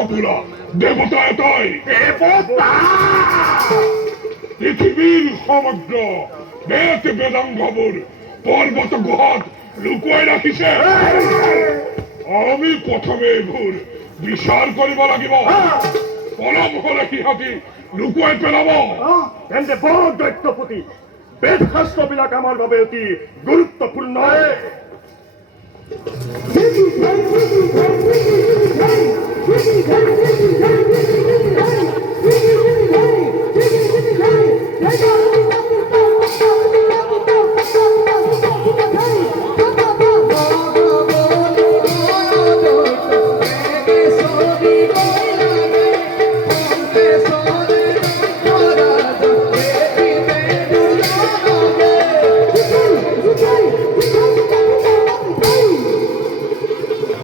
সকলা দেবতা এটাই দেবতা পৃথিবীর সমগ্র বেদ বেদাঙ্গবর পর্বত গুহাত লুকুয়াই রাখিছে আমি প্রথমে এগুর বিচার করিব লাগিব পলম হলে সিহঁতি লুকুৱাই পেলাব তেন্তে বৰ দৈত্যপতি বেদ শাস্ত্ৰবিলাক আমাৰ বাবে অতি গুৰুত্বপূৰ্ণ Take